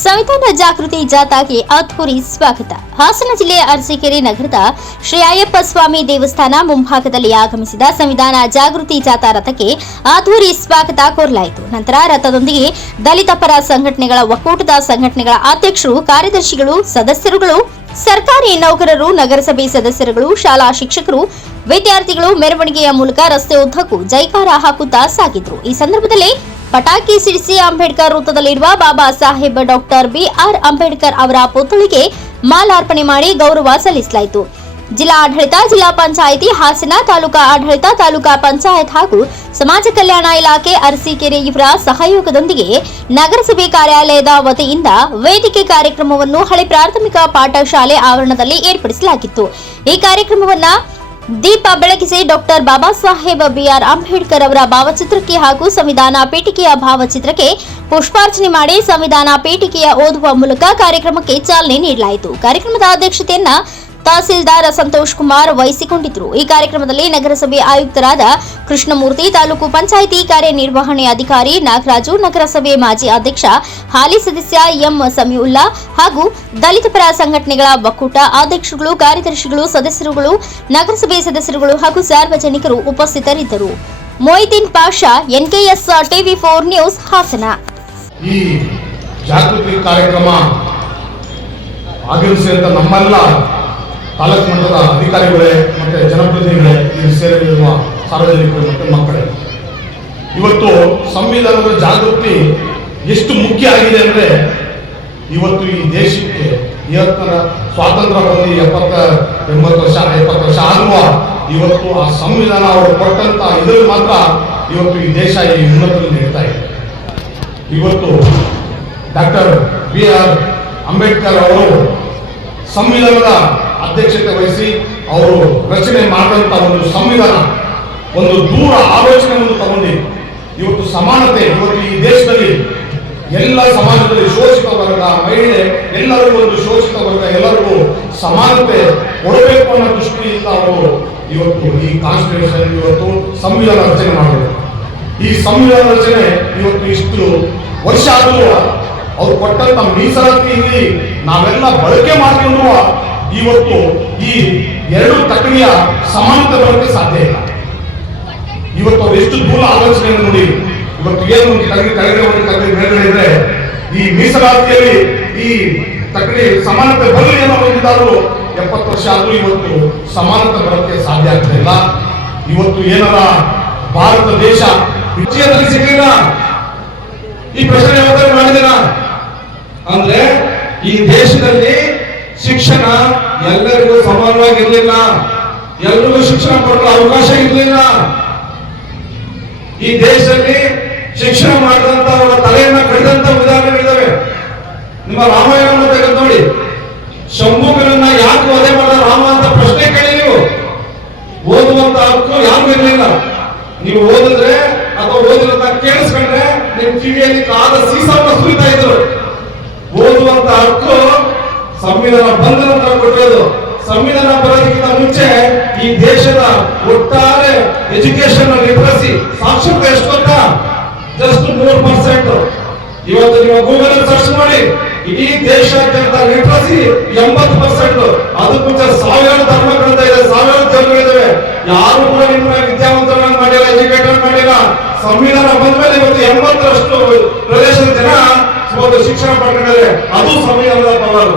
ಸಂವಿಧಾನ ಜಾಗೃತಿ ಜಾಥಾಗೆ ಅದ್ಧೂರಿ ಸ್ವಾಗತ. ಹಾಸನ ಜಿಲ್ಲೆಯ ಅರಸೀಕೆರೆ ನಗರದ ಶ್ರೀ ಅಯ್ಯಪ್ಪ ಸ್ವಾಮಿ ದೇವಸ್ಥಾನ ಮುಂಭಾಗದಲ್ಲಿ ಆಗಮಿಸಿದ ಸಂವಿಧಾನ ಜಾಗೃತಿ ಜಾಥಾ ರಥಕ್ಕೆ ಅದ್ಧೂರಿ ಸ್ವಾಗತ ಕೋರಲಾಯಿತು. ನಂತರ ರಥದೊಂದಿಗೆ ದಲಿತ ಪರ ಸಂಘಟನೆಗಳ, ಒಕ್ಕೂಟದ ಸಂಘಟನೆಗಳ ಅಧ್ಯಕ್ಷರು, ಕಾರ್ಯದರ್ಶಿಗಳು, ಸದಸ್ಯರುಗಳು, ಸರ್ಕಾರಿ ನೌಕರರು, ನಗರಸಭೆ ಸದಸ್ಯರುಗಳು, ಶಾಲಾ ಶಿಕ್ಷಕರು, ವಿದ್ಯಾರ್ಥಿಗಳು ಮೆರವಣಿಗೆಯ ಮೂಲಕ ರಸ್ತೆ ಉದ್ದಕ್ಕೂ ಜೈಕಾರ ಹಾಕುತ್ತಾ ಸಾಗಿದ್ರು. ಈ ಸಂದರ್ಭದಲ್ಲಿ ಪಟಾಕಿ ಸಿಡಿಸಿ Ambedkar ವೃತ್ತದಲ್ಲಿರುವ Baba Saheb doctor B R Ambedkar ಅವರ ಪುತ್ಥಳಿಗೆ ಮಾಲಾರ್ಪಣೆ ಮಾಡಿ ಗೌರವ ಸಲ್ಲಿಸಲಾಯಿತು. ಜಿಲ್ಲಾ ಆಡಳಿತ, ಜಿಲ್ಲಾ ಪಂಚಾಯಿತಿ, ಹಾಸನ ತಾಲೂಕಾ ಆಡಳಿತ, ತಾಲೂಕಾ ಪಂಚಾಯತ್ ಹಾಗೂ ಸಮಾಜ ಕಲ್ಯಾಣ ಇಲಾಖೆ ಅರಸೀಕೆರೆ ಇವರ ಸಹಯೋಗದೊಂದಿಗೆ ನಗರಸಭೆ ಕಾರ್ಯಾಲಯದ ವತಿಯಿಂದ ವೇದಿಕೆ ಕಾರ್ಯಕ್ರಮವನ್ನು ಹಳೆ ಪ್ರಾಥಮಿಕ ಪಾಠಶಾಲೆ ಆವರಣದಲ್ಲಿ ಏರ್ಪಡಿಸಲಾಗಿತ್ತು. ಈ ಕಾರ್ಯಕ್ರಮವನ್ನ ದೀಪ ಬೆಳಗಿಸಿ doctor Baba Saheb B R Ambedkar ಅವರ ಭಾವಚಿತ್ರಕ್ಕೆ ಹಾಗೂ ಸಂವಿಧಾನ ಪೀಠಿಕೆಯ ಭಾವಚಿತ್ರಕ್ಕೆ ಪುಷ್ಪಾರ್ಚನೆ ಮಾಡಿ ಸಂವಿಧಾನ ಪೀಠಿಕೆಯ ಓದುವ ಮೂಲಕ ಕಾರ್ಯಕ್ರಮಕ್ಕೆ ಚಾಲನೆ ನೀಡಲಾಯಿತು. ಕಾರ್ಯಕ್ರಮದ ಅಧ್ಯಕ್ಷತೆಯನ್ನ ತಹಸೀಲ್ದಾರ್ ಸಂತೋಷ್ ಕುಮಾರ್ ವಹಿಸಿಕೊಂಡಿದ್ದರು. ಈ ಕಾರ್ಯಕ್ರಮದಲ್ಲಿ ನಗರಸಭೆ ಆಯುಕ್ತರಾದ ಕೃಷ್ಣಮೂರ್ತಿ, ತಾಲೂಕು ಪಂಚಾಯಿತಿ ಕಾರ್ಯನಿರ್ವಹಣೆ ಅಧಿಕಾರಿ ನಾಗರಾಜು, ನಗರಸಭೆ ಮಾಜಿ ಅಧ್ಯಕ್ಷ ಹಾಲಿ ಸದಸ್ಯ ಎಂ ಸಮೀವುಲ್ಲಾ ಹಾಗೂ ದಲಿತ ಪರ ಸಂಘಟನೆಗಳ ಒಕ್ಕೂಟ ಅಧ್ಯಕ್ಷರುಗಳು, ಕಾರ್ಯದರ್ಶಿಗಳು, ಸದಸ್ಯರುಗಳು, ನಗರಸಭೆ ಸದಸ್ಯರುಗಳು ಹಾಗೂ ಸಾರ್ವಜನಿಕರು ಉಪಸ್ಥಿತರಿದ್ದರು. Moideen Pasha NKS TV four news, Hassan. ಈ ಜಾಗೃತಿ ಕಾರ್ಯಕ್ರಮ ಆಗಮಿಸಿದಂತ ನಮ್ಮೆಲ್ಲ ತಾಲೂಕು ಮಟ್ಟದ ಅಧಿಕಾರಿಗಳೇ ಮತ್ತೆ ಜನಪ್ರತಿನಿಧಿಗಳೇ ಇಲ್ಲಿ ಸೇರಿರುವ ಸಾರ್ವಜನಿಕರು ಮತ್ತು ಮಕ್ಕಳೇ. ಇವತ್ತು ಸಂವಿಧಾನದ ಜಾಗೃತಿ ಎಷ್ಟು ಮುಖ್ಯ ಆಗಿದೆ ಅಂದರೆ ಇವತ್ತು ಈ ದೇಶಕ್ಕೆ ಇವತ್ತರ ಸ್ವಾತಂತ್ರ್ಯ ಬಂದು ಎಪ್ಪತ್ತ, ಎಂಬತ್ತು ವರ್ಷ, ಎಪ್ಪತ್ತು ವರ್ಷ ಆಗುವ ಇವತ್ತು ಆ ಸಂವಿಧಾನ ಅವರು ಕೊಟ್ಟಂತ ಇದರಲ್ಲಿ ಮಾತ್ರ ಇವತ್ತು ಈ ದೇಶ ಈ ಉನ್ನತದಲ್ಲಿ ನೀಡ್ತಾ ಇದೆ. ಇವತ್ತು ಡಾಕ್ಟರ್ ಬಿ ಆರ್ ಅಂಬೇಡ್ಕರ್ ಅವರು ಸಂವಿಧಾನದ ಅಧ್ಯಕ್ಷತೆ ವಹಿಸಿ ಅವರು ರಚನೆ ಮಾಡಿದಂಥ ಒಂದು ಸಂವಿಧಾನ, ಒಂದು ದೂರ ಆಲೋಚನೆಯನ್ನು ತಗೊಂಡಿ ಇವತ್ತು ಸಮಾನತೆ, ಇವತ್ತು ಈ ದೇಶದಲ್ಲಿ ಎಲ್ಲ ಸಮಾಜದಲ್ಲಿ ಶೋಷಿತ ವರ್ಗ, ಮಹಿಳೆ, ಎಲ್ಲರಿಗೂ ಒಂದು ಶೋಷಿತ ವರ್ಗ, ಎಲ್ಲರಿಗೂ ಸಮಾನತೆ ಕೊಡಬೇಕು ಅನ್ನೋ ದೃಷ್ಟಿಯಿಂದ ಅವರು ಇವತ್ತು ಈ ಕಾನ್ಸ್ಟಿಟ್ಯೂಷನ್ ಇವತ್ತು ಸಂವಿಧಾನ ರಚನೆ ಮಾಡಬೇಕು ಈ ಸಂವಿಧಾನ ರಚನೆ ಇವತ್ತು ಇಷ್ಟು ವರ್ಷ ಆದರೂ ಅವ್ರು ಕೊಟ್ಟಂತ ಮೀಸಲಾತಿಯಲ್ಲಿ ನಾವೆಲ್ಲ ಬಳಕೆ ಮಾಡಿಕೊಂಡು ಇವತ್ತು ಈ ಎರಡು ತಕಡಿಯ ಸಮಾನತೆ ಬರೋಕ್ಕೆ ಸಾಧ್ಯ ಇಲ್ಲ. ಇವತ್ತು ಅವ್ರು ಎಷ್ಟು ದೂರ ಆಲೋಚನೆ ನೋಡಿ, ಇವತ್ತು ಏನು ತಗಡಿ ತಗಡಿ ಒಂದು ತಗಡಿ ಮೇಲ್ಗಡೆ ಇದ್ರೆ, ಈ ಮೀಸಲಾತಿಯಲ್ಲಿ ಈ ತಕಡಿ ಸಮಾನತೆ ಬರಲಿ ಅನ್ನೋ ಬಂದಿದ್ದಾರು ಎಪ್ಪತ್ತು ವರ್ಷ ಆದರೂ ಇವತ್ತು ಸಮಾನತೆ ಬರೋಕ್ಕೆ ಸಾಧ್ಯ ಆಗ್ತಾ ಇಲ್ಲ. ಇವತ್ತು ಏನಾರ ಭಾರತ ದೇಶ ವಿಜಯದಲ್ಲಿ ಸಿಗಲಿಲ್ಲ ಈ ಪ್ರಶ್ನೆ ಮಾಡಿದಿರ ಅಂದ್ರೆ ಈ ದೇಶದಲ್ಲಿ ಶಿಕ್ಷಣ ಎಲ್ಲರಿಗೂ ಸಮಾನವಾಗಿರ್ಲಿಲ್ಲ. ಎಲ್ರಿಗೂ ಶಿಕ್ಷಣ ಕೊಡಲು ಅವಕಾಶ ಇರಲಿಲ್ಲ. ಈ ದೇಶದಲ್ಲಿ ಶಿಕ್ಷಣ ಮಾಡಿದಂತ ಅವರ ತಲೆಯನ್ನ ಕಡಿದಂತ ಉದಾಹರಣೆಗಳಿದ್ದಾವೆ ನಿಮ್ಮ ರಾಮಾಯಣವನ್ನು ತೆಗೆದು ನೋಡಿ. ಶಂಭುಗಳನ್ನ ಯಾಕೆ ವಧೆ ಮಾಡ ರಾಮ ಅಂತ ಪ್ರಶ್ನೆ ಕೇಳಿ ನೀವು. ಓದುವಂತ ಹಕ್ಕು ಯಾರು ಇರಲಿಲ್ಲ. ನೀವು ಓದಿದ್ರೆ ಅಥವಾ ಓದಿರೋದ ಕೇಳಿಸ್ಕೊಂಡ್ರೆ ನಿಮ್ ಕಿವಿಯಲ್ಲಿ ಕಾದ ಸೀಸವನ್ನ ಸುರಿತಾ ಇದ್ರು. ಓದುವಂತ ಹಕ್ಕು ಸಂವಿಧಾನ ಬಂದ ನಂತರ ಕೊಟ್ಟಿರೋದು. ಸಂವಿಧಾನ ಬರೋದಕ್ಕಿಂತ ಮುಂಚೆ ಈ ದೇಶದ ಒಟ್ಟಾರೆ ಎಜುಕೇಶನ್ ಲಿಟ್ರಸಿ ಸಾಕ್ಷರತೆ ಎಷ್ಟು ಗೊತ್ತಾ ಜಸ್ಟ್ ಮೂರು ಪರ್ಸೆಂಟ್ ಇವತ್ತು ನೀವು ಗೂಗಲ್ ಸರ್ಚ್ ಮಾಡಿ, ಇಡೀ ದೇಶಾದ್ಯಂತ ಲಿಟ್ರಸಿ ಎಂಬತ್ತು ಪರ್ಸೆಂಟ್ ಅದಕ್ಕೆ ಮುಂಚೆ ಸಾವಿರ ಧರ್ಮ ಗ್ರಂಥ ಇದೆ ಸಾವಿರ ಧರ್ಮಗಳಿದಾವೆ ಯಾರು ಕೂಡ ನಿಮ್ಮ ವಿದ್ಯಾವಂತರನ್ನ ಮಾಡಿಲ್ಲ ಎಜುಕೇಟರ್ ಮಾಡಿಲ್ಲ. ಸಂವಿಧಾನ ಬಂದ ಮೇಲೆ ಇವತ್ತು ಎಂಬತ್ತರಷ್ಟು ಪ್ರದೇಶದ ಜನ ಇವತ್ತು ಶಿಕ್ಷಣ ಪಡ್ಕೊಂಡಿದ್ದಾರೆ ಅದು ಸಂವಿಧಾನದ ಪರವಾಗಿ.